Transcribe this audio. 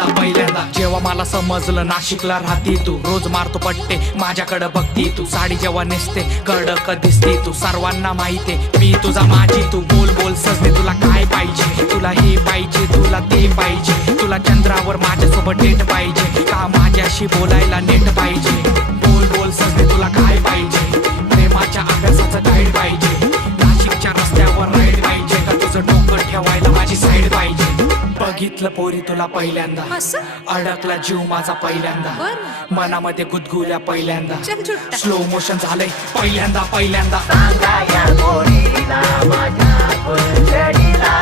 पहिल्यांदा पहिल्यांदा जेव्हा मला समजलं नाशिकला राहती तू, रोज मारतो पट्टे माझ्याकडे बघती तू, साडी जेव्हा नेसते कडक दिसती तू, सर्वांना माहिती मी तुझा माझी तू, बोल बोल सजने तुला काय पाहिजे, तुला हे पाहिजे तुला ते पाहिजे, तुला चंद्रावर माझ्यासोबत डेट पाहिजे का माझ्याशी बोलायला नेट पाहिजे, बोल बोल सजने तुला काय पाहिजे, प्रेमाच्या अभ्यासाचं गाईड पाहिजे, नाशिकच्या रस्त्यावर राईड पाहिजे का तुझं डोकं ठेवायला माझी साईड पाहिजे, बघितलं पोरी तुला पहिल्यांदा अडकला जीव माझा पहिल्यांदा, मनामध्ये गुदगुल्या पहिल्यांदा, स्लो मोशन झालंय पहिल्यांदा पहिल्यांदा, सांगा या पोरीला माझ्या फुलझडीला